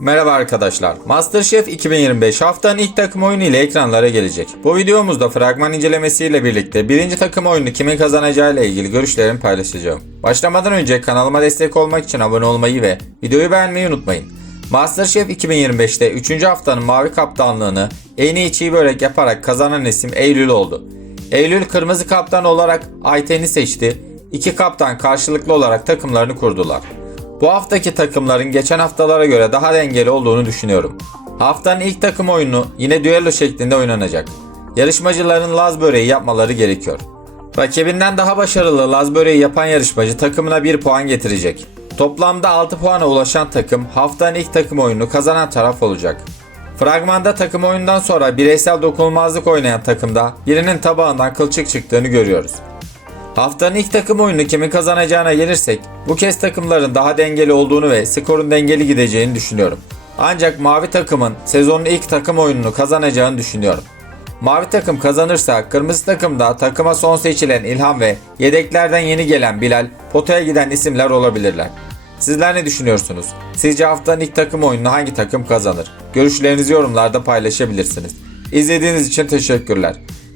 Merhaba arkadaşlar. MasterChef 2025 haftanın ilk takım oyunu ile ekranlara gelecek. Bu videomuzda fragman incelemesiyle birlikte birinci takım oyunu kimin kazanacağı ile ilgili görüşlerimi paylaşacağım. Başlamadan önce kanalıma destek olmak için abone olmayı ve videoyu beğenmeyi unutmayın. MasterChef 2025'te 3. haftanın mavi kaptanlığını en iyi çiğ börek yaparak kazanan isim Eylül oldu. Eylül kırmızı kaptan olarak Ayten'i seçti. İki kaptan karşılıklı olarak takımlarını kurdular. Bu haftaki takımların geçen haftalara göre daha dengeli olduğunu düşünüyorum. Haftanın ilk takım oyunu yine düello şeklinde oynanacak. Yarışmacıların Laz böreği yapmaları gerekiyor. Rakibinden daha başarılı Laz böreği yapan yarışmacı takımına 1 puan getirecek. Toplamda 6 puana ulaşan takım haftanın ilk takım oyunu kazanan taraf olacak. Fragmanda takım oyundan sonra bireysel dokunulmazlık oynayan takımda birinin tabağından kılçık çıktığını görüyoruz. Haftanın ilk takım oyunu kimin kazanacağına gelirsek bu kez takımların daha dengeli olduğunu ve skorun dengeli gideceğini düşünüyorum. Ancak mavi takımın sezonun ilk takım oyununu kazanacağını düşünüyorum. Mavi takım kazanırsa kırmızı takımda takıma son seçilen İlhan ve yedeklerden yeni gelen Bilal potaya giden isimler olabilirler. Sizler ne düşünüyorsunuz? Sizce haftanın ilk takım oyununu hangi takım kazanır? Görüşlerinizi yorumlarda paylaşabilirsiniz. İzlediğiniz için teşekkürler.